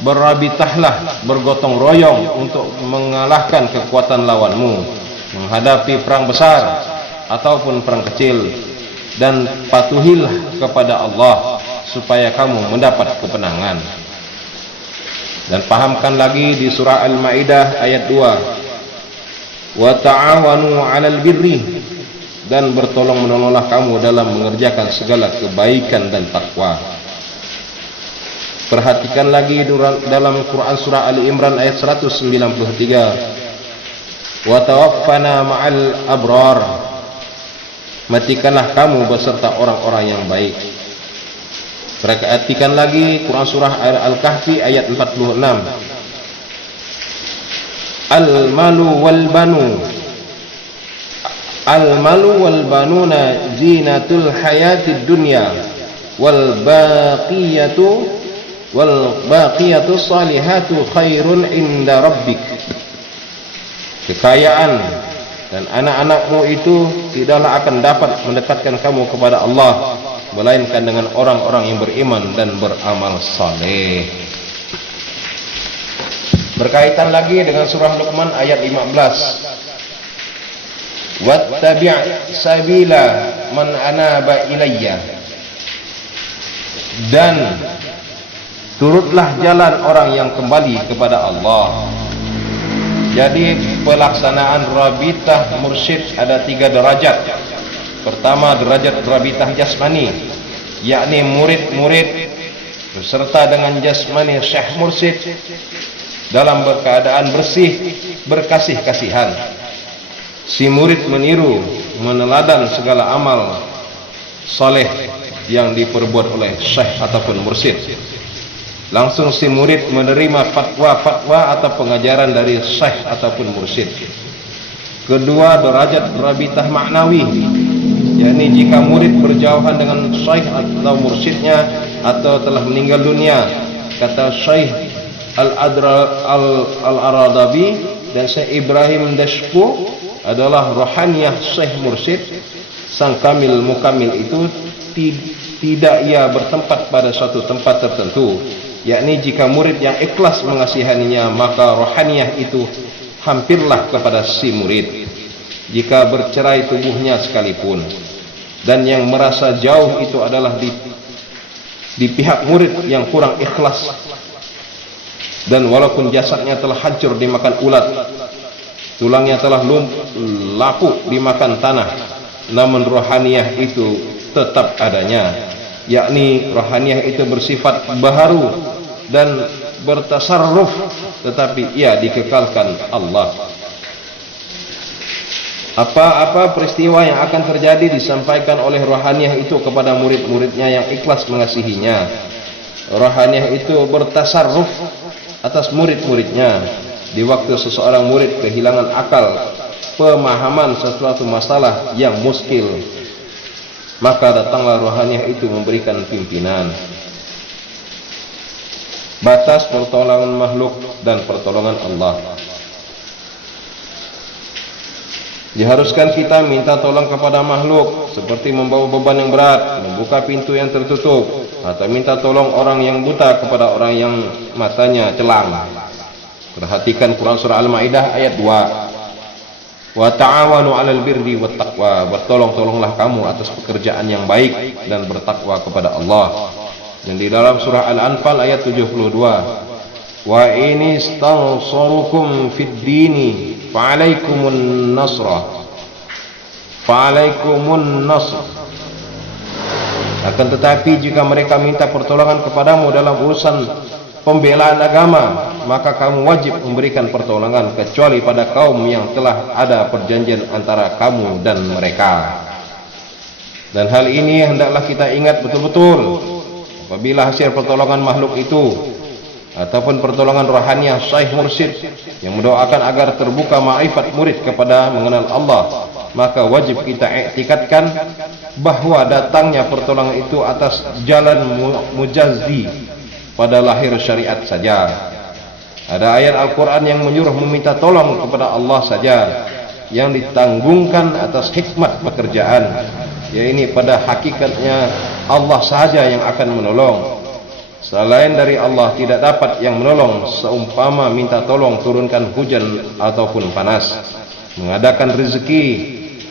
berabitahlah, bergotong royong untuk mengalahkan kekuatan lawanmu, menghadapi perang besar ataupun perang kecil, dan patuhilah kepada Allah supaya kamu mendapat kemenangan. Dan pahamkan lagi di surah Al-Maidah ayat 2, wa ta'awanu 'alal birri, dan bertolong-menolonglah kamu dalam mengerjakan segala kebaikan dan takwa. Perhatikan lagi dalam Quran surah Ali Imran ayat 193. Wa tawaffana ma'al abrar. Matikanlah kamu beserta orang-orang yang baik. Perhatikan lagi Quran surah Al-Kahfi ayat 46. Al-malu wal banuna zinatul hayatid dunya wal baqiyatu salihatu khairun inda rabbik. Kekayaan dan anak-anakmu itu tidaklah akan dapat mendekatkan kamu kepada Allah, melainkan dengan orang-orang yang beriman dan beramal saleh. Berkaitan lagi dengan surah Luqman ayat 15. Wattabi' sabila man anaba ilayya. Dan turutlah jalan orang yang kembali kepada Allah. Jadi pelaksanaan rabitah mursyid ada 3 derajat. Pertama, derajat rabitah jasmani, yakni murid-murid beserta dengan jasmani syekh mursyid dalam berkeadaan bersih, berkasih-kasihan. Si murid meniru, meneladan segala amal saleh yang diperbuat oleh syekh ataupun mursyid. Langsung si murid menerima fatwa-fatwa atau pengajaran dari syekh ataupun mursyid. Kedua, derajat rabitah maknawi, yakni jika murid berjauhan dengan syekh atau mursyidnya atau telah meninggal dunia. Kata Syekh Al-Aradabi dan Syekh Ibrahim Dashpu adalah rohaniyah syekh mursyid. Sang kamil mukamil itu tidak ia bertempat pada suatu tempat tertentu, yakni jika murid yang ikhlas mengasihaninya, maka rohaniyah itu hampirlah kepada si murid jika bercerai tubuhnya sekalipun. Dan yang merasa jauh itu adalah di pihak murid yang kurang ikhlas, dan walaupun jasadnya telah hancur dimakan ulat, tulangnya telah lapuk dimakan tanah, namun rohaniyah itu tetap adanya, yakni rohaniyah itu bersifat baharu dan bertasarruf, tetapi ia dikekalkan Allah. Apa-apa peristiwa yang akan terjadi disampaikan oleh rohaniyah itu kepada murid-muridnya yang ikhlas mengasihinya. Rohaniyah itu bertasarruf atas murid-muridnya di waktu seseorang murid kehilangan akal, pemahaman sesuatu masalah yang muskil, maka datanglah rohaniyah itu memberikan pimpinan. Batas pertolongan makhluk dan pertolongan Allah. Diharuskan kita minta tolong kepada makhluk, seperti membawa beban yang berat, membuka pintu yang tertutup, atau minta tolong orang yang buta kepada orang yang matanya celang. Perhatikan Quran surah Al-Maidah ayat 2. Wa ta'awanu 'alal birri wat taqwa. Bertolong-tolonglah kamu atas pekerjaan yang baik dan bertakwa kepada Allah. Dan di dalam surah Al-Anfal ayat 72. Wa in istansarukum fid dini fa'alaikumun nasra. Fa'alaikumun nasr. Akan tetapi jika mereka minta pertolongan kepadamu dalam urusan pembelaan agama, maka kamu wajib memberikan pertolongan kecuali pada kaum yang telah ada perjanjian antara kamu dan mereka. Dan hal ini hendaklah kita ingat betul-betul apabila hasil pertolongan makhluk itu ataupun pertolongan rohaniyah syekh mursyid yang mendoakan agar terbuka ma'rifat murid kepada mengenal Allah, maka wajib kita iktikadkan bahwa datangnya pertolongan itu atas jalan mujazzi pada lahir syariat saja. Ada ayat Al-Quran yang menyuruh meminta tolong kepada Allah saja, yang ditanggungkan atas hikmat pekerjaan, yaitu pada hakikatnya Allah sahaja yang akan menolong. Selain dari Allah tidak dapat yang menolong, seumpama minta tolong turunkan hujan ataupun panas, mengadakan rezeki,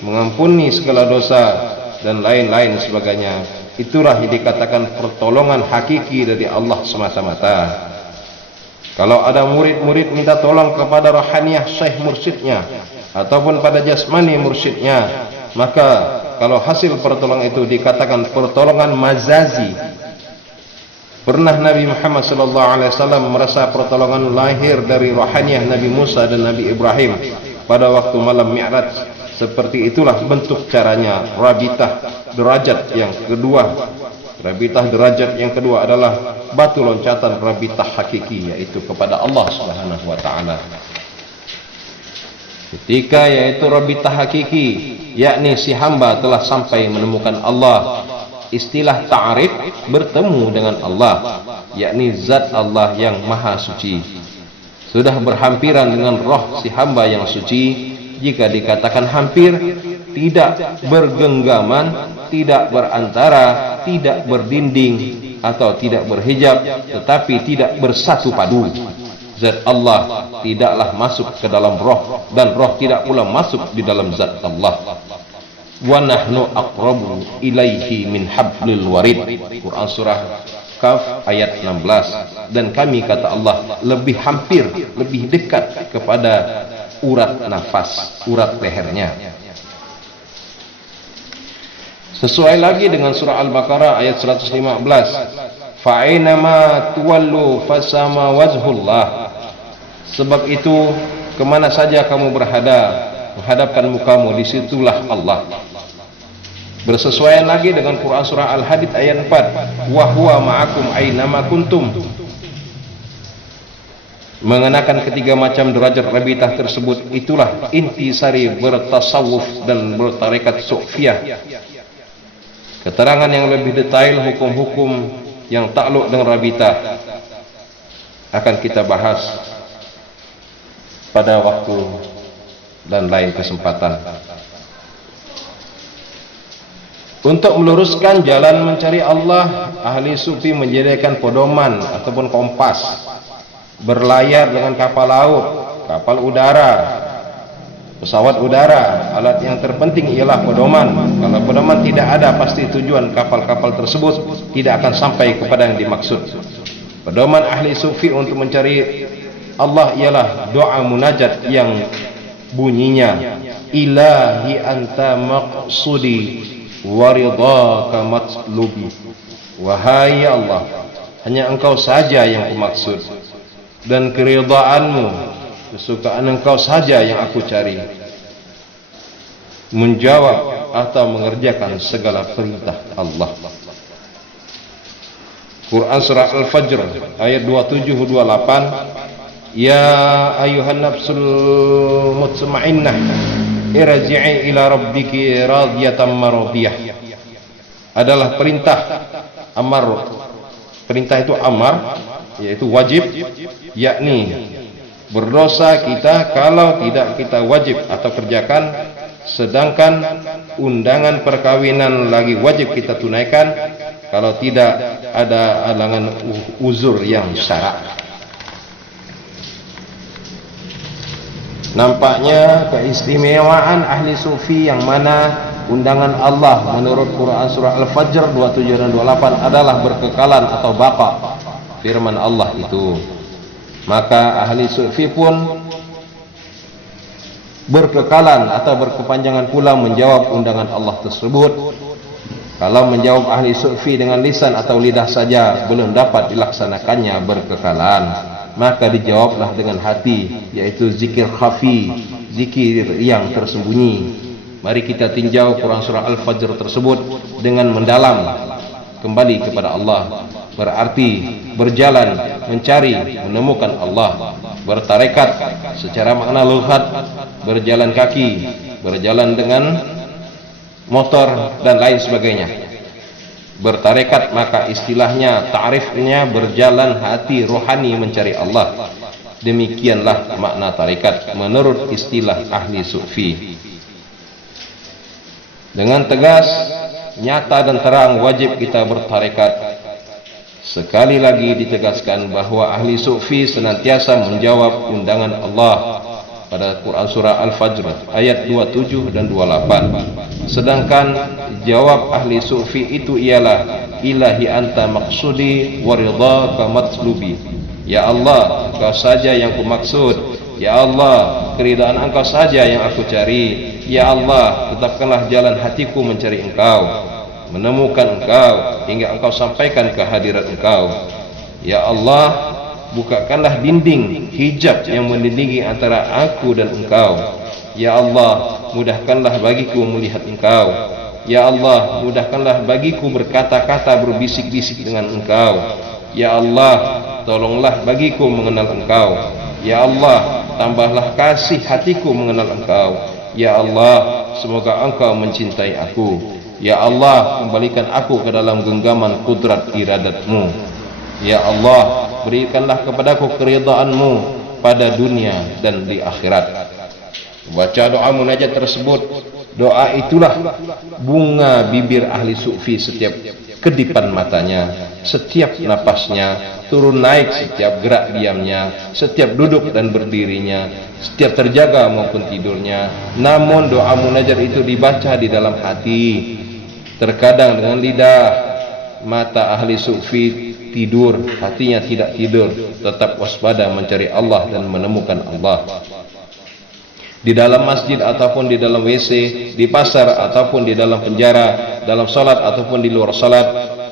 mengampuni segala dosa, dan lain-lain sebagainya. Itulah yang dikatakan pertolongan hakiki dari Allah semata-mata. Kalau ada murid-murid minta tolong kepada rohaniyah syekh mursyidnya ataupun pada jasmani mursyidnya, maka kalau hasil pertolongan itu dikatakan pertolongan mazazi. Pernah Nabi Muhammad SAW merasa pertolongan lahir dari rohaniyah Nabi Musa dan Nabi Ibrahim pada waktu malam Mi'raj. Seperti itulah bentuk caranya rabitah derajat yang kedua. Rabitah derajat yang kedua adalah batu loncatan rabitah hakiki, yaitu kepada Allah Subhanahu wa taala. Ketika yaitu rabitah hakiki, yakni si hamba telah sampai menemukan Allah. Istilah ta'rif bertemu dengan Allah, yakni zat Allah yang maha suci. Sudah berhampiran dengan roh si hamba yang suci. Jika dikatakan hampir, tidak bergenggaman, tidak berantara, tidak berdinding atau tidak berhijab, tetapi tidak bersatu padu. Zat Allah tidaklah masuk ke dalam roh, dan roh tidak pula masuk di dalam zat Allah. Wa nahnu aqrabu ilaihi min hablil warid. Quran surah Kaf ayat 16. Dan kami, kata Allah, lebih hampir, lebih dekat kepada urat nafas, urat lehernya. Sesuai lagi dengan surah Al-Baqarah ayat 115. Fa'ainama tuwallu fasama wajhullah. Sebab itu, kemana saja kamu menghadapkan mukamu, disitulah Allah. Bersesuaian lagi dengan Quran surah Al-Hadid ayat 4. Wa huwa ma'akum aynama kuntum. Mengenakan ketiga macam derajat rabitah tersebut, itulah intisari bertasawuf dan bertarekat sufiyah. Keterangan yang lebih detail hukum-hukum yang takluk dengan rabitah akan kita bahas pada waktu dan lain kesempatan. Untuk meluruskan jalan mencari Allah, ahli sufi menjadikan pedoman ataupun kompas, berlayar dengan kapal laut, kapal udara, pesawat udara. Alat yang terpenting ialah pedoman. Kalau pedoman tidak ada, pasti tujuan kapal-kapal tersebut tidak akan sampai kepada yang dimaksud. Pedoman ahli sufi untuk mencari Allah ialah doa munajat yang bunyinya, Ilahi anta maqsudi waridhaka matlubi. Wahai Allah, hanya Engkau saja yang kumaksud, dan keridhaanmu, kesukaan Engkau saja yang aku cari. Menjawab atau mengerjakan segala perintah Allah. Quran surah Al-Fajr ayat 27-28. Ya ayuhan nafsul mutmainnah, irji'i ila rabbiki radiyatan maradiyah. Adalah perintah amar. Perintah itu amar, yaitu wajib, yakni berdosa kita kalau tidak kita wajib atau kerjakan, sedangkan undangan perkawinan lagi wajib kita tunaikan kalau tidak ada halangan uzur yang syarak. Nampaknya keistimewaan ahli sufi yang mana undangan Allah menurut Quran surah Al-Fajr 27 dan 28 adalah berkekalan atau baqa firman Allah itu. Maka ahli sufi pun berkekalan atau berkepanjangan pula menjawab undangan Allah tersebut. Kalau menjawab ahli sufi dengan lisan atau lidah saja belum dapat dilaksanakannya berkekalan, maka dijawablah dengan hati, yaitu zikir khafi, zikir yang tersembunyi. Mari kita tinjau Quran surah Al-Fajr tersebut dengan mendalam kembali kepada Allah. Berarti berjalan mencari menemukan Allah, bertarekat secara makna lughat, berjalan kaki, berjalan dengan motor dan lain sebagainya. Bertarekat maka istilahnya, ta'rifnya berjalan hati rohani mencari Allah. Demikianlah makna tarekat menurut istilah ahli sufi. Dengan tegas, nyata dan terang wajib kita bertarekat. Sekali lagi ditegaskan bahwa ahli sufi senantiasa menjawab undangan Allah pada Quran surah Al-Fajr ayat 27 dan 28. Sedangkan jawab ahli sufi itu ialah Ilahi anta maqsudi waridhaka matlubi. Ya Allah, Engkau saja yang kumaksud. Ya Allah, keridhaan Engkau saja yang aku cari. Ya Allah, tetapkanlah jalan hatiku mencari Engkau, menemukan Engkau hingga Engkau sampaikan ke hadirat Engkau. Ya Allah, bukakanlah dinding hijab yang melindungi antara aku dan Engkau. Ya Allah, mudahkanlah bagiku melihat Engkau. Ya Allah, mudahkanlah bagiku berkata-kata berbisik-bisik dengan Engkau. Ya Allah, tolonglah bagiku mengenal Engkau. Ya Allah, tambahlah kasih hatiku mengenal Engkau. Ya Allah, semoga Engkau mencintai aku. Ya Allah, kembalikan aku ke dalam genggaman kudrat iradat-Mu. Ya Allah, berikanlah kepadaku keridhaan-Mu pada dunia dan di akhirat. Baca doa munajat tersebut Doa itulah bunga bibir ahli sufi setiap kedipan matanya, setiap napasnya, turun naik setiap gerak diamnya, setiap duduk dan berdirinya, setiap terjaga maupun tidurnya. Namun doa munajat itu dibaca di dalam hati, terkadang dengan lidah. Mata ahli sufi tidur, hatinya tidak tidur, tetap waspada mencari Allah dan menemukan Allah. Di dalam masjid ataupun di dalam WC, di pasar ataupun di dalam penjara, dalam salat ataupun di luar salat,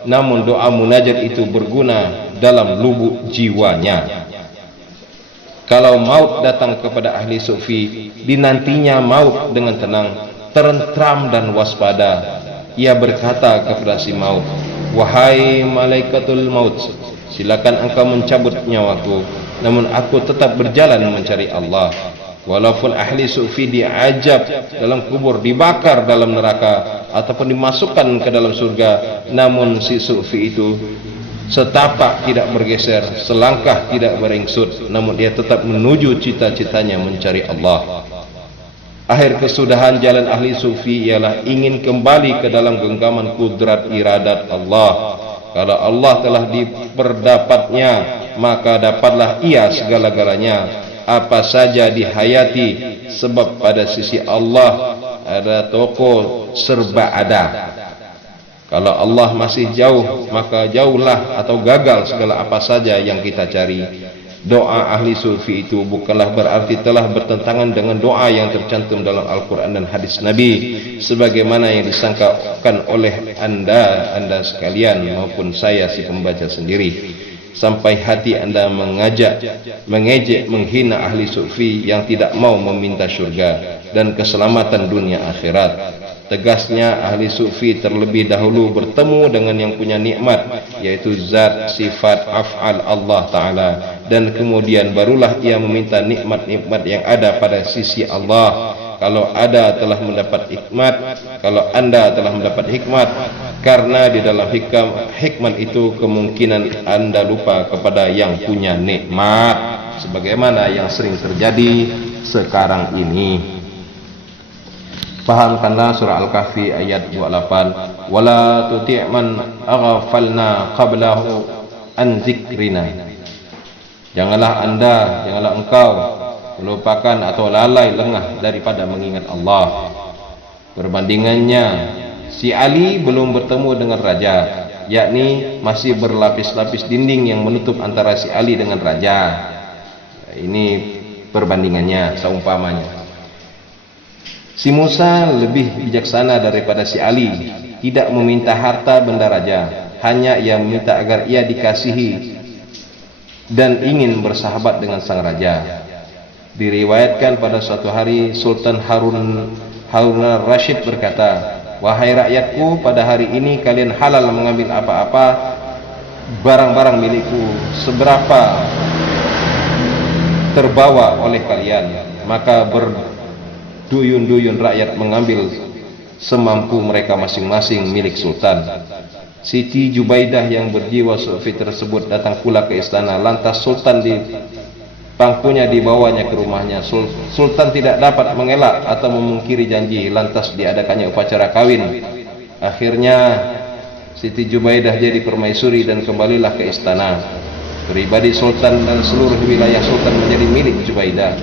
namun doa munajat itu berguna dalam lubuk jiwanya. Kalau maut datang kepada ahli sufi, dinantinya maut dengan tenang, terentram dan waspada. Ia berkata kepada si maut, "Wahai malaikatul maut, silakan engkau mencabut nyawaku, namun aku tetap berjalan mencari Allah." Walaupun ahli sufi diajab dalam kubur, dibakar dalam neraka, ataupun dimasukkan ke dalam surga, namun si sufi itu setapak tidak bergeser, selangkah tidak beringsut, namun dia tetap menuju cita-citanya mencari Allah. Akhir kesudahan jalan ahli sufi ialah ingin kembali ke dalam genggaman kudrat iradat Allah. Kalau Allah telah diperdapatnya, maka dapatlah ia segala-galanya, apa saja dihayati, sebab pada sisi Allah ada toko serba ada. Kalau Allah masih jauh, maka jauhlah atau gagal segala apa saja yang kita cari. Doa ahli sufi itu bukanlah berarti telah bertentangan dengan doa yang tercantum dalam Al-Quran dan hadis Nabi, sebagaimana yang disangkakan oleh anda sekalian maupun saya si pembaca sendiri. Sampai hati anda mengejek, menghina ahli sufi yang tidak mau meminta syurga dan keselamatan dunia akhirat. Tegasnya ahli sufi terlebih dahulu bertemu dengan yang punya nikmat, yaitu zat, sifat, af'al Allah Ta'ala, dan kemudian barulah ia meminta nikmat-nikmat yang ada pada sisi Allah. Kalau ada telah mendapat hikmat, kalau anda telah mendapat hikmat, karena di dalam hikmat itu kemungkinan anda lupa kepada yang punya nikmat, sebagaimana yang sering terjadi sekarang ini. Fahamkanlah surah Al-Kahfi ayat 28, wala tuti' man aghfalna qablahu an zikrina. Janganlah engkau melupakan atau lalai lengah daripada mengingat Allah. Perbandingannya, si Ali belum bertemu dengan raja, yakni masih berlapis-lapis dinding yang menutup antara si Ali dengan raja. Ini perbandingannya, seumpamanya. Si Musa lebih bijaksana daripada si Ali, tidak meminta harta benda raja, hanya ia meminta agar ia dikasihi dan ingin bersahabat dengan sang raja. Diriwayatkan pada suatu hari Sultan Harun al-Rashid berkata, "Wahai rakyatku, pada hari ini kalian halal mengambil apa-apa barang-barang milikku seberapa terbawa oleh kalian." Maka berduyun-duyun rakyat mengambil semampu mereka masing-masing milik sultan. Siti Jubaidah yang berjiwa sufi tersebut datang pula ke istana. Lantas sultan di pangkunya dibawanya ke rumahnya. Sultan tidak dapat mengelak atau memungkiri janji. Lantas diadakannya upacara kawin. Akhirnya Siti Jubaidah jadi permaisuri dan kembalilah ke istana. Pribadi sultan dan seluruh wilayah sultan menjadi milik Jubaidah.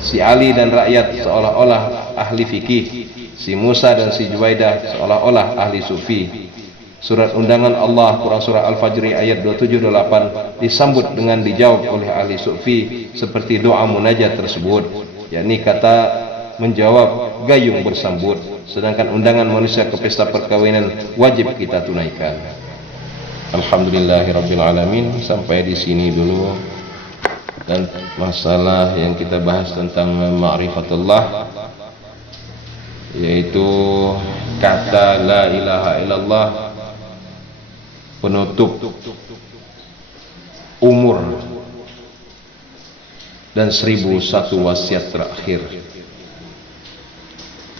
Si Ali dan rakyat seolah-olah ahli fikih, si Musa dan si Jubaidah seolah-olah ahli sufi. Surat undangan Allah Quran surah Al-Fajr ayat 27-28 disambut dengan dijawab oleh ahli sufi seperti doa munajat tersebut, yakni kata menjawab gayung bersambut, sedangkan undangan manusia ke pesta perkawinan wajib kita tunaikan. Alhamdulillahirabbil alamin. Sampai di sini dulu. Dan masalah yang kita bahas tentang ma'rifatullah, yaitu kata la ilaha illallah penutup umur dan 1001 wasiat terakhir.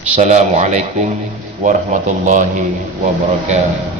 Assalamualaikum warahmatullahi wabarakatuh.